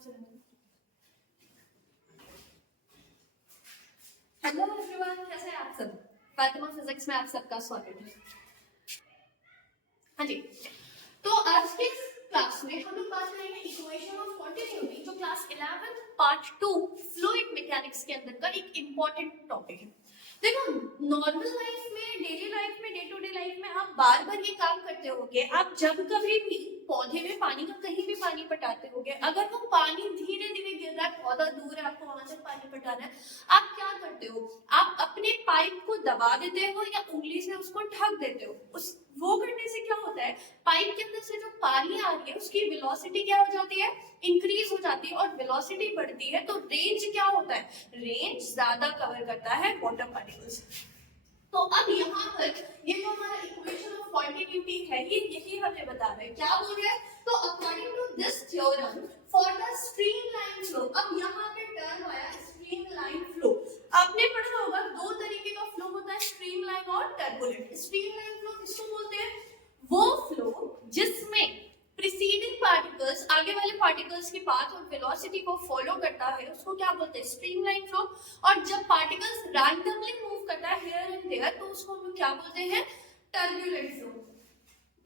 Hello everyone, कैसे हैं आप सब? फातिमा फिजिक्स में आप सबका स्वागत है। हाँ जी, तो आज के क्लास में हम लोग बात करेंगे इक्वेशन ऑफ कॉन्टिन्यूटी, जो क्लास 11 पार्ट 2 फ्लूइड मैकेनिक्स के अंदर का एक इंपॉर्टेंट टॉपिक है। देखो, नॉर्मल लाइफ में, डेली लाइफ में, डे टू डे लाइफ में आप बार बार ये काम करते होगे। आप जब कभी भी पौधे में पानी का कहीं भी पानी पटाते होगे, अगर वो पानी धीरे धीरे गिर रहा है, पौधा दूर है, आपको वहां से पानी पटाना है, आप क्या करते हो? आप अपने पाइप को दबा देते हो या उंगली से उसको ढक देते हो। वो करने से क्या होता है, पाइप के अंदर से जो पानी आ रही है उसकी वेलोसिटी क्या हो जाती है, इंक्रीज हो जाती है, और वेलोसिटी बढ़ती है तो रेंज क्या होता है, रेंज ज्यादा कवर करता है वाटर पार्टिकल्स। तो अब यहाँ पर ये जो हमारा इक्वेशन ऑफ कॉन्टिन्यूटी है, ये यही हमें बता रहे हैं। क्या बोल रहे हैं? तो according to this theorem for the streamline flow, अब यहाँ पे टर्म आया स्ट्रीमलाइन फ्लो। आपने पढ़ा होगा दो तरीके का फ्लो होता है, स्ट्रीमलाइन और टर्बुलेंट। स्ट्रीमलाइन फ्लो किसको बोलते हैं? वो फ्लो जिसमें प्रीसीडिंग पार्टिकल्स आगे वाले पार्टिकल्स की पाथ और वेलोसिटी को फॉलो करता है, उसको क्या बोलते हैं? Streamline flow. और जब पार्टिकल्स रैंडमली मूव करता है हियर एंड देयर, तो उसको हम क्या बोलते हैं? Turbulent flow.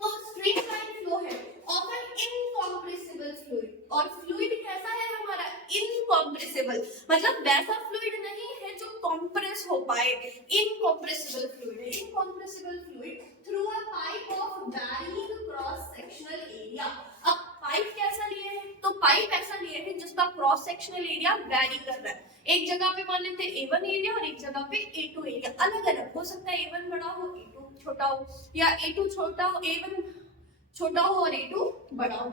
तो स्ट्रीमलाइन फ्लो है ऑफन इनकॉम्प्रेसिबल फ्लूइड, और फ्लूइड कैसा है हमारा? इनकॉम्प्रेसिबल, मतलब वैसा फ्लूइड नहीं है जो कॉम्प्रेस हो पाए। इनकॉम्प्रेसिबल फ्लूइड है। Incompressible fluid through a pipe of varying cross sectional area. अब पाइप कैसा लिए है? तो पाइप ऐसा लिए है जिसका क्रॉस सेक्शनल एरिया वैरी कर रहा है। एक जगह पे मान लेते हैं A1 एरिया और एक जगह पे A2 एरिया। अलग अलग हो सकता है, A1 बड़ा हो, A2 छोटा हो, या A2 छोटा हो, A1 छोटा हो और A2 बड़ा हो।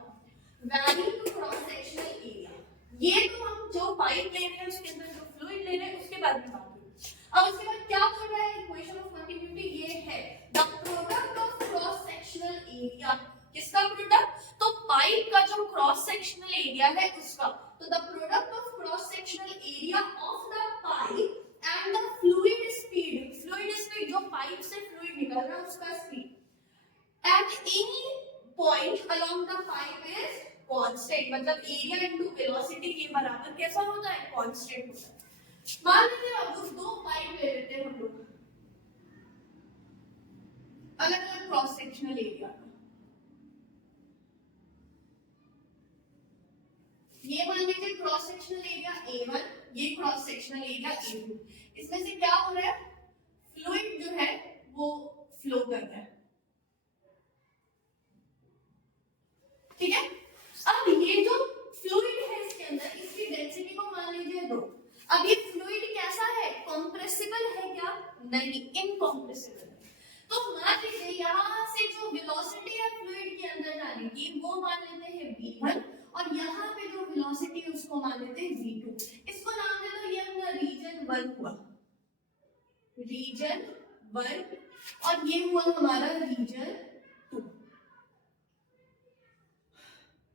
वैरीइंग क्रॉस सेक्शनल एरिया, ये तो हम जो पाइप ले रहे हैं उसके अंदर जो फ्लूइड ले रहे हैं उसके बारे में बात करें। अब उसके बाद क्या बोल रहा है इक्वेशन ऑफ कॉन्टिन्यूटी? ये है the product of cross sectional area. किसका प्रोडक्ट? तो पाइप का जो क्रॉस सेक्शनल एरिया है उसका। तो the product of cross sectional area of the pipe and the fluid speed. Fluid speed, जो पाइप से फ्लूइड निकल रहा है उसका speed at any point along the pipe is constant, मतलब एरिया इनटू वेलोसिटी के बराबर कैसा होता है? कांस्टेंट होता है। मान लीजिए अब दो पाइप ले लेते हैं हम लोग अलग अलग क्रॉस सेक्शनल एरिया का। ये मान लीजिए क्रॉस सेक्शनल एरिया A1, ये क्रॉस सेक्शनल एरिया A2। इसमें से क्या हो रहा है? फ्लूइड जो है वो फ्लो कर रहा है, ठीक है। अब ये जो फ्लूइड है इसके अंदर, इसकी डेंसिटी को मान लीजिए 2। अब ये फ्लूइड कैसा है? कंप्रेसिबल है क्या? नहीं, इनकंप्रेसिबल है। तो मान लीजिए यहाँ से जो वेलोसिटी है फ्लूइड के अंदर जाने की, वो मान लेते हैं v1, और यहाँ पे जो वेलोसिटी है उसको मान लेते हैं v2। इसको नाम दे दो, ये अपना रीजन 1 हुआ, रीजन 1, और ये हुआ हमारा रीजन 2।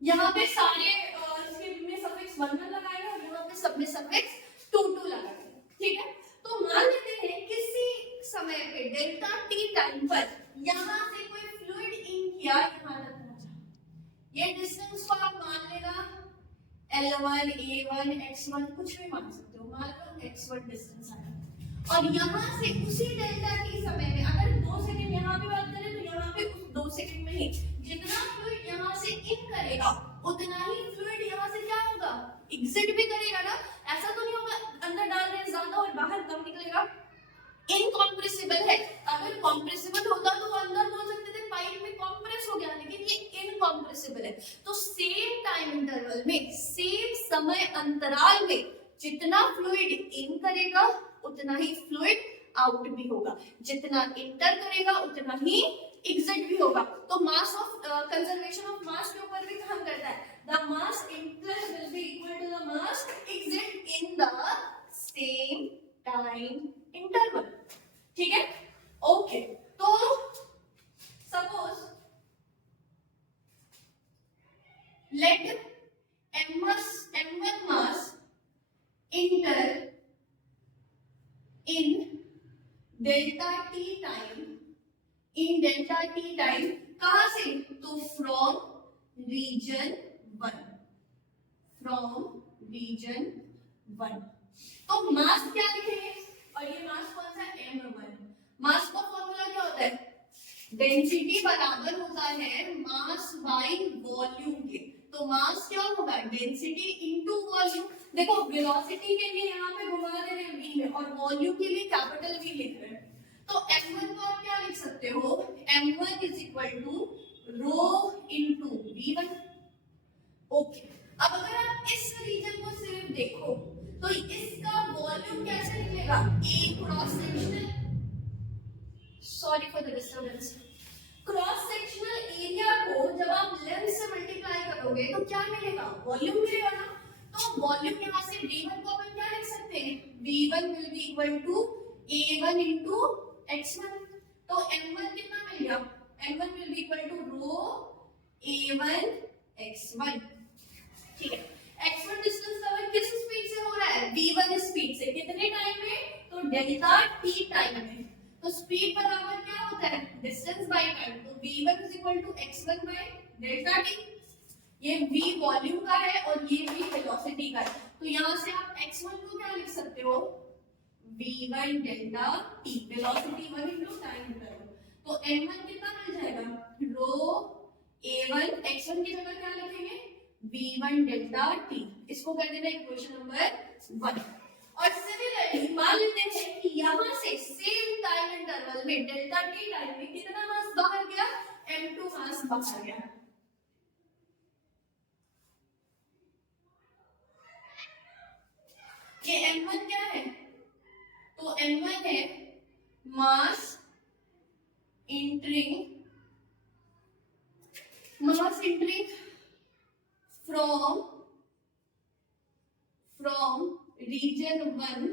यहाँ पे सारे इसके में सफिक्स 1 लगाएगा और यहाँ पे सब में सफिक्स 2 लगाएगा, ठीक है। तो मान लेते हैं किसी समय पे डेल्टा टी टाइम पर यहाँ से कोई फ्लूइड इन किया, यहाँ तक पहुंचा। ये डिस्टेंस को आप मान लेना L1, A1, X1 कुछ भी मान सकते हो, मान लो X1 डिस्टेंस आया, और यहाँ से उसी डेल्टा टी समय में अगर 2 सेकंड यहाँ पे बात करें तो यहाँ पे उस 2 सेकंड में ही जितना फ्लूइड यहाँ से इन करेगा उतना ही फ्लूइड यहाँ से क्या होगा? एग्जिट भी करेगा ना। ऐसा तो नहीं होगा अंदर डाल रहे हैं ज्यादा और बाहर कम निकलेगा। इनकॉम्प्रेसिबल है। अगर कॉम्प्रेसिबल होता तो अंदर बोल सकते थे पाइप में कॉम्प्रेस हो गया, लेकिन ये इनकॉम्प्रेसिबल है। तो सेम टाइम इंटरवल में, सेम समय अंतराल में जितना फ्लूइड इन करेगा उतना ही फ्लूइड आउट भी होगा, जितना इंटर करेगा उतना ही एग्जिट भी होगा। तो mass of conservation of mass के ऊपर भी काम करता है। The mass enter will be equal to the mass exit in the same time interval, ठीक है। ओके, तो suppose let m1 mass enter in delta t time, in delta t time कहां से? तो from region 1, फ्रॉम रीजन 1। तो मास क्या लिखेंगे, और ये मास कौन सा, m1। मास का फॉर्मूला क्या होता है, डेंसिटी बराबर होता है मास बाई वॉल्यूम के। तो मास क्या होगा, डेंसिटी इनटू वॉल्यूम। देखो वेलोसिटी के लिए यहाँ पे घुमा दे रहे हैं v में, और वॉल्यूम के लिए कैपिटल V लिख रहे हैं। तो m1 को आप क्या लिख सकते हो, m1 is equal to rho into v1। Okay, अब अगर आप इस रीजन को सिर्फ देखो तो इसका वॉल्यूम कैसे निकलेगा, a cross sectional, sorry for the disturbance, cross sectional area को जब आप लेंथ से मल्टीप्लाई करोगे तो क्या मिलेगा, वॉल्यूम मिलेगा ना। तो वॉल्यूम यहाँ से v1 को अपन क्या लिख सकते हैं, v1 will be equal to a1 into x1। तो m1 कितना मिल गया, m1 will be equal to rho a1 x1। ठीक है, x1 डिस्टेंस कवर किस स्पीड से हो रहा है, v1 स्पीड से, कितने टाइम में, तो डेल्टा t टाइम में। तो स्पीड बराबर क्या होता है, डिस्टेंस बाय टाइम। तो v1 is equal to x1 by delta t। ये v वॉल्यूम का है और ये v वेलोसिटी का है। तो यहां से आप x1 को क्या लिख सकते हो, v1 delta t, velocity 1 into time interval. तो m1 कितना मिल जाएगा, रो a1 x1 की जगह क्या लिखेंगे, v1 डेल्टा t। इसको कर देना इक्वेशन नंबर 1। और सिमिलरली मान लेते हैं कि यहां से सेम टाइम इंटरवल में डेल्टा t टाइम में कितना मास बाहर गया, m2 मास बाहर गया। ये m1 क्या है, तो m1 है मास एंटरिंग फ्रॉम रीजन 1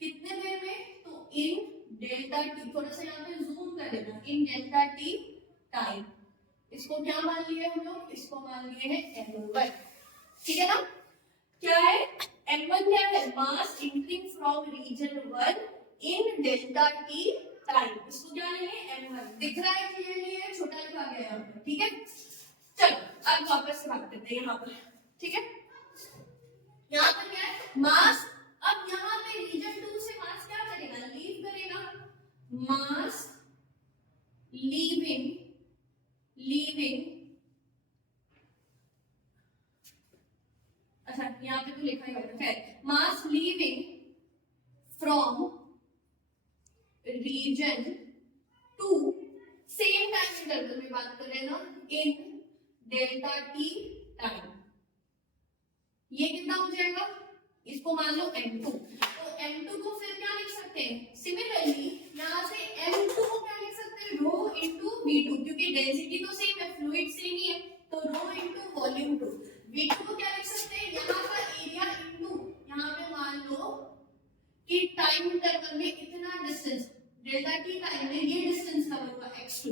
कितने वे में, तो इन डेल्टा टी, थोड़ा सा यहाँ पे जूम कर देना, इन डेल्टा टी टाइम। इसको क्या मान लिए हम लोग, इसको मान लिए हैं m1। ठीक है ना, क्या है m1, क्या है mass entering from region 1 in delta T time. इसको क्या लेंगे, m1। दिख रहा है क्लियरली, है छोटा लिखा गया यहाँ पर। ठीक है, चलो अब वापस से बात करते हैं यहाँ पर। ठीक है, यहाँ पर क्या है मास, अब यहाँ पे रीजन 2 से मास क्या करेगा, लीव करेगा, मास लीविंग अच्छा यहाँ पे तो लिखा ही होगा, खैर mass leaving from region 2 same time interval में बात कर रहे हैं ना, इन डेल्टा टी टाइम। ये कितना हो जाएगा, इसको मान लो m2। तो m2 को फिर क्या लिख सकते हैं, सिमिलरली यहाँ से m2 को क्या लिख सकते हैं, रो इनटू v2, क्योंकि डेंसिटी तो सेम है, फ्लूइड सेम ही है, तो रो इनटू वॉल्यूम 2। v2 को क्या लिख सकते हैं, यहाँ का एरिया इनटू, यहाँ पे मान लो कि टाइम इंटरवल में इतना डिस्टेंस, डेल्टा टी टाइम में ये डिस्टेंस कवर हुआ x2।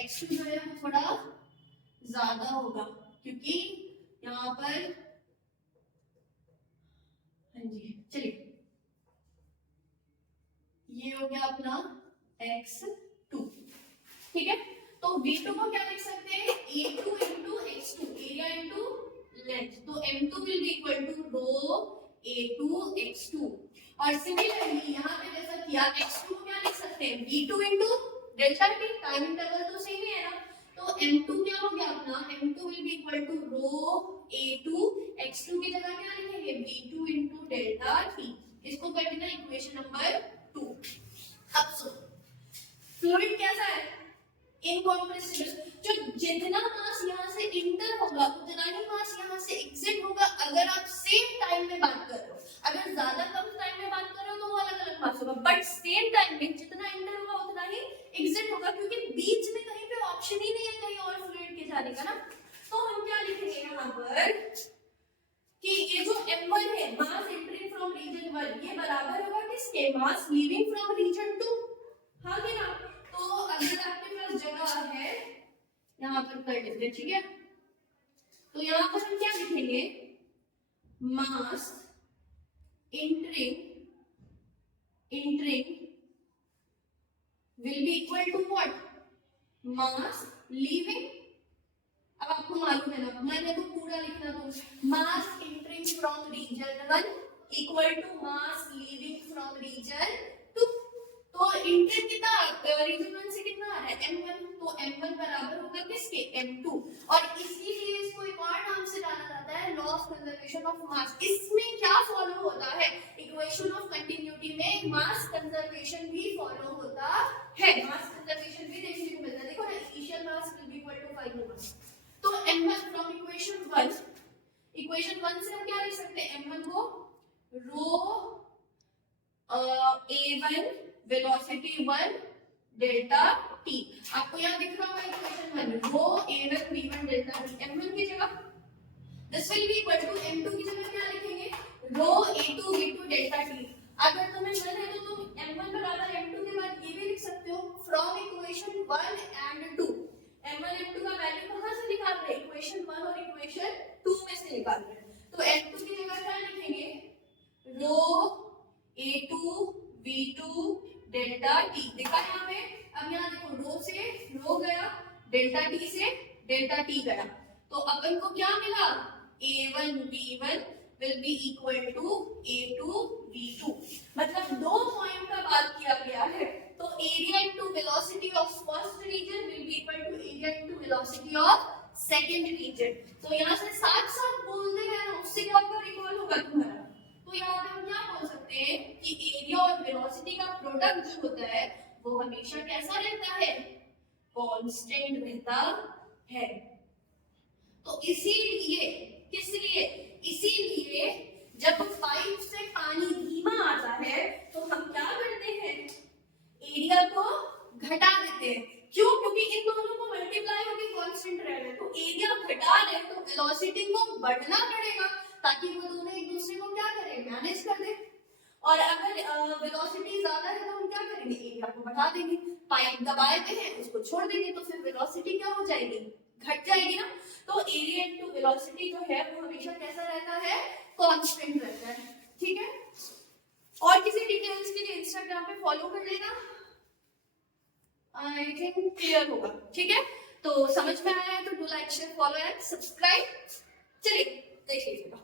x2 जो है थोड़ा ज्यादा होगा क्योंकि यहाँ पर, हाँ जी चलिए, ये हो गया अपना x2। ठीक है, तो v2 को क्या लिख सकते हैं, a2 into x2, area into length. तो m2 will be equal to row a2 x2। और सिमिलरली यहाँ पे जैसा किया, x2 को क्या लिख सकते हैं, v2 into delta t, time interval तो सेम ही है ना। तो m2 क्या हो गया अपना, m2 will be equal to row a2 x2 की जगह क्या लिखेंगे, v2 into डेल्टा t। इसको कर देना इक्वेशन नंबर 2। अब सुनो, फ्लूइड कैसा है, इनकॉम्प्रेसिबल। जो जितना मास यहाँ से इंटर होगा उतना ही मास यहाँ से एग्जिट होगा। अगर आप सेम टाइम में बात कर रहे हो, अगर ज्यादा कम टाइम में बात कर रहे हो तो वो अलग अलग मास होगा, बट सेम टाइम में जितना इंटर होगा उतना ही एग्जिट होगा, क्योंकि बीच में कहीं पे ऑप्शन ही नहीं है कहीं और फ्लूइड के जाने का ना। तो हम क्या लिखेंगे यहाँ पर कि ये जो m1 है मास एंटरिंग फ्रॉम रीजन 1, ये बराबर होगा किसके, मास लीविंग फ्रॉम रीजन 2। हाँ कि ना, तो अगर आपके पास जगह है यहाँ पर कर लेते हैं। ठीक है, तो यहाँ पर हम क्या लिखेंगे, mass entering will be equal to what, mass leaving. अब आपको मालूम डेवलप, मैंने तो पूरा लिखना तो mass entering from region 1 equal to mass leaving from region 2। तो एंट्री कितना रीजन 1 से कितना आ रहा है m1, तो m1 बराबर होगा किसके m2। और इसीलिए इसको एक और नाम से जाना जाता है लॉ ऑफ कंजर्वेशन ऑफ मास। इसमें क्या फॉलो होता है, इक्वेशन ऑफ कंटिन्यूटी में मास कंजर्वेशन भी फॉलो होता है, मास कंजर्वेशन भी देखने को मिलता है। देखो ना, initial mass will be equal to 5 होगा, तो m1 फ्रॉम इक्वेशन 1, इक्वेशन 1 से हम क्या लिख सकते हैं, m1 को रो a1 वेलोसिटी 1 डेल्टा t। आपको यहाँ दिख रहा होगा इक्वेशन 1 रो a1 v1 delta t, m1 की जगह this will be equal to m2 की जगह क्या लिखेंगे, रो a2 v2 डेल्टा t। अगर तुम्हें मन है तो तुम m1 बराबर m2 के बाद ये भी लिख सकते हो from equation 1 and 2। m1 m2 का वैल्यू कहां से निकाल रहे हैं, इक्वेशन 1 और इक्वेशन 2 में से निकाल रहे हैं। तो m2 की जगह क्या लिखेंगे, रो a2 v2 डेल्टा t। देखा यहाँ पे, अब यहाँ देखो रो से रो गया, डेल्टा t से डेल्टा t गया, तो अपन को क्या मिला, a1 v1 will be equal to a2 v2। मतलब दो पॉइंट का बात किया गया है, तो area into velocity of first region will be equal to area into velocity of second region. तो यहाँ से साथ साथ बोलते रहना, उससे क्या रिकॉल होगा तुम्हारा। तो यहाँ पे हम क्या बोल सकते हैं कि एरिया और वेलोसिटी का प्रोडक्ट जो होता है वो हमेशा कैसा रहता है, कांस्टेंट रहता है। तो इसीलिए किस लिए, इसीलिए जब पाइप से पानी धीमा आता है तो हम क्या करते हैं, एरिया को घटा देते हैं। क्यों, क्योंकि इन दोनों को मल्टीप्लाई होकर कांस्टेंट रह रहे हैं, तो एरिया घटा रहे तो वेलोसिटी को बढ़ना पड़ेगा ताकि वो दोनों एक दूसरे को क्या करें, मैनेज कर दें। और अगर वेलोसिटी ज्यादा है तो हम क्या करेंगे, एरिया को बढ़ा देंगे। पाइप दबाए पे है उसको छोड़ देंगे तो फिर वेलोसिटी क्या हो जाएगी, घट जाएगी ना। तो एरिया इनटू वेलोसिटी जो है वो हमेशा कैसा रहता है, कांस्टेंट रहता है। ठीक है, और किसी डिटेल्स के लिए इंस्टाग्राम पे फॉलो कर लेना, आई थिंक क्लियर होगा। ठीक है, तो समझ में आया है तो do like share follow and subscribe. चलिए देख लीजिएगा।